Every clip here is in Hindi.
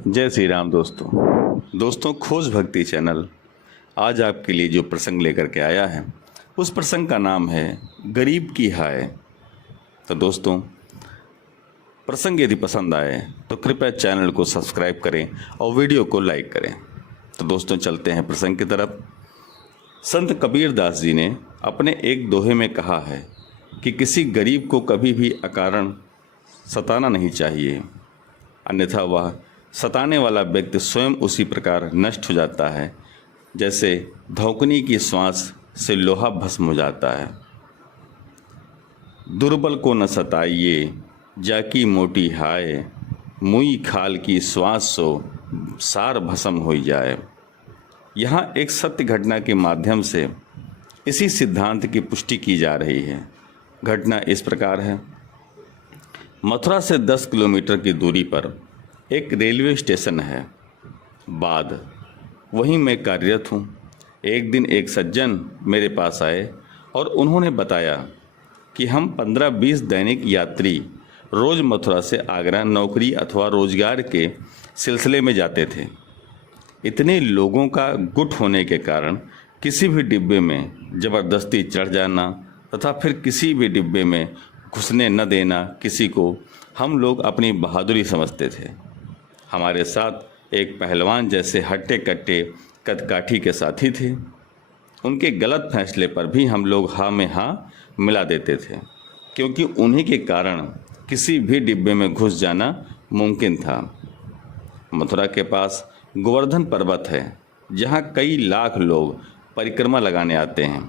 जय श्री राम दोस्तों खोज भक्ति चैनल आज आपके लिए जो प्रसंग लेकर के आया है उस प्रसंग का नाम है गरीब की हाय। तो दोस्तों प्रसंग यदि पसंद आए तो कृपया चैनल को सब्सक्राइब करें और वीडियो को लाइक करें। तो दोस्तों चलते हैं प्रसंग की तरफ। संत कबीर दास जी ने अपने एक दोहे में कहा है कि किसी गरीब को कभी भी अकारण सताना नहीं चाहिए, अन्यथा वह सताने वाला व्यक्ति स्वयं उसी प्रकार नष्ट हो जाता है जैसे धौकनी की श्वास से लोहा भस्म हो जाता है। दुर्बल को न सताइए जाकी मोटी हाय, मुई खाल की श्वास सो सार भस्म हो जाए। यहाँ एक सत्य घटना के माध्यम से इसी सिद्धांत की पुष्टि की जा रही है। घटना इस प्रकार है। मथुरा से 10 किलोमीटर की दूरी पर एक रेलवे स्टेशन है, बाद वहीं मैं कार्यरत हूँ। एक दिन एक सज्जन मेरे पास आए और उन्होंने बताया कि हम 15-20 दैनिक यात्री रोज़ मथुरा से आगरा नौकरी अथवा रोजगार के सिलसिले में जाते थे। इतने लोगों का गुट होने के कारण किसी भी डिब्बे में ज़बरदस्ती चढ़ जाना तथा फिर किसी भी डिब्बे में घुसने न देना किसी को हम लोग अपनी बहादुरी समझते थे। हमारे साथ एक पहलवान जैसे हट्टे कट्टे कदकाठी के साथी थे। उनके गलत फैसले पर भी हम लोग हाँ में हाँ मिला देते थे, क्योंकि उन्हीं के कारण किसी भी डिब्बे में घुस जाना मुमकिन था। मथुरा के पास गोवर्धन पर्वत है, जहाँ कई लाख लोग परिक्रमा लगाने आते हैं।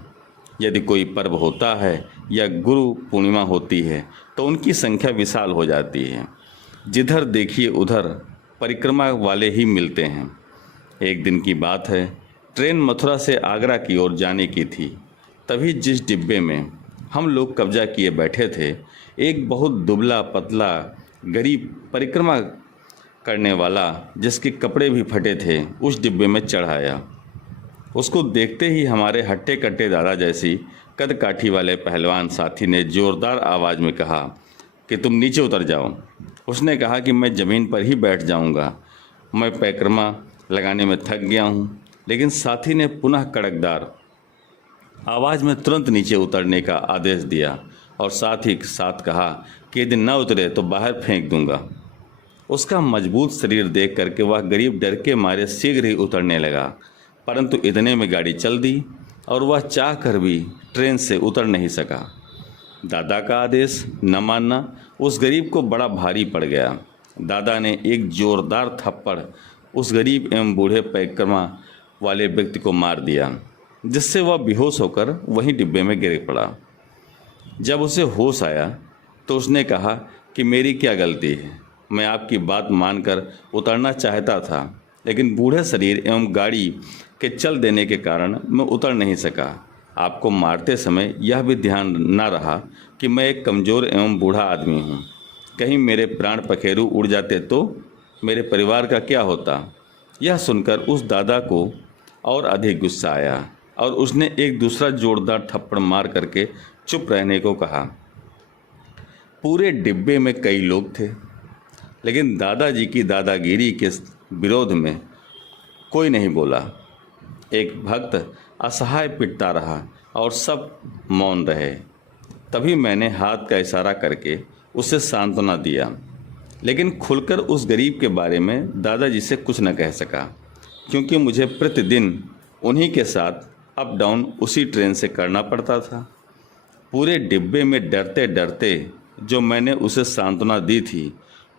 यदि कोई पर्व होता है या गुरु पूर्णिमा होती है तो उनकी संख्या विशाल हो जाती है। जिधर देखिए उधर परिक्रमा वाले ही मिलते हैं। एक दिन की बात है, ट्रेन मथुरा से आगरा की ओर जाने की थी। तभी जिस डिब्बे में हम लोग कब्जा किए बैठे थे, एक बहुत दुबला पतला गरीब परिक्रमा करने वाला जिसके कपड़े भी फटे थे उस डिब्बे में चढ़ आया। उसको देखते ही हमारे हट्टे कट्टे दादा जैसी कद काठी वाले पहलवान साथी ने ज़ोरदार आवाज़ में कहा कि तुम नीचे उतर जाओ। उसने कहा कि मैं ज़मीन पर ही बैठ जाऊंगा, मैं परिक्रमा लगाने में थक गया हूं। लेकिन साथी ने पुनः कड़कदार आवाज़ में तुरंत नीचे उतरने का आदेश दिया और साथ ही साथ कहा कि यदि न उतरे तो बाहर फेंक दूंगा। उसका मजबूत शरीर देख करके वह गरीब डर के मारे शीघ्र ही उतरने लगा, परंतु इतने में गाड़ी चल दी और वह चाह कर भी ट्रेन से उतर नहीं सका। दादा का आदेश न मानना उस गरीब को बड़ा भारी पड़ गया। दादा ने एक जोरदार थप्पड़ उस गरीब एवं बूढ़े परिक्रमा वाले व्यक्ति को मार दिया, जिससे वह बेहोश होकर वहीं डिब्बे में गिर पड़ा। जब उसे होश आया तो उसने कहा कि मेरी क्या गलती है, मैं आपकी बात मानकर उतरना चाहता था, लेकिन बूढ़े शरीर एवं गाड़ी के चल देने के कारण मैं उतर नहीं सका। आपको मारते समय यह भी ध्यान न रहा कि मैं एक कमज़ोर एवं बूढ़ा आदमी हूँ। कहीं मेरे प्राण पखेरु उड़ जाते तो मेरे परिवार का क्या होता। यह सुनकर उस दादा को और अधिक गुस्सा आया और उसने एक दूसरा जोरदार थप्पड़ मार करके चुप रहने को कहा। पूरे डिब्बे में कई लोग थे, लेकिन दादाजी की दादागिरी के विरोध में कोई नहीं बोला। एक भक्त असहाय पिटता रहा और सब मौन रहे। तभी मैंने हाथ का इशारा करके उसे सांत्वना दिया, लेकिन खुलकर उस गरीब के बारे में दादाजी से कुछ न कह सका, क्योंकि मुझे प्रतिदिन उन्हीं के साथ अप डाउन उसी ट्रेन से करना पड़ता था। पूरे डिब्बे में डरते डरते जो मैंने उसे सांत्वना दी थी,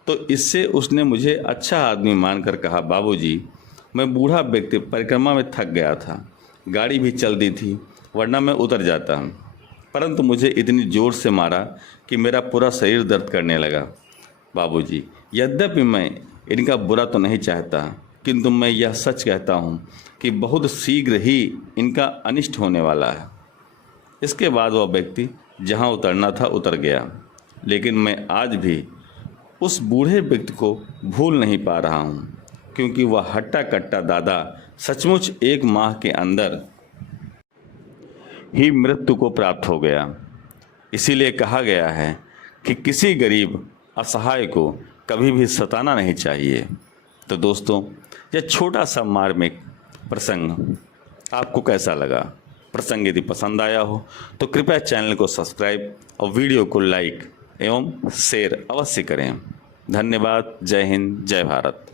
तो इससे उसने मुझे अच्छा आदमी मानकर कहा, बाबूजी, मैं बूढ़ा व्यक्ति परिक्रमा में थक गया था, गाड़ी भी चल दी थी, वरना मैं उतर जाता, परंतु मुझे इतनी ज़ोर से मारा कि मेरा पूरा शरीर दर्द करने लगा। बाबूजी, यद्यपि मैं इनका बुरा तो नहीं चाहता, किंतु मैं यह सच कहता हूँ कि बहुत शीघ्र ही इनका अनिष्ट होने वाला है। इसके बाद वह व्यक्ति जहाँ उतरना था उतर गया, लेकिन मैं आज भी उस बूढ़े व्यक्ति को भूल नहीं पा रहा हूँ, क्योंकि वह हट्टा कट्टा दादा सचमुच 1 माह के अंदर ही मृत्यु को प्राप्त हो गया। इसीलिए कहा गया है कि किसी गरीब असहाय को कभी भी सताना नहीं चाहिए। तो दोस्तों, यह छोटा सा मार्मिक प्रसंग आपको कैसा लगा? प्रसंग यदि पसंद आया हो तो कृपया चैनल को सब्सक्राइब और वीडियो को लाइक एवं शेयर अवश्य करें। धन्यवाद। जय हिंद, जय भारत।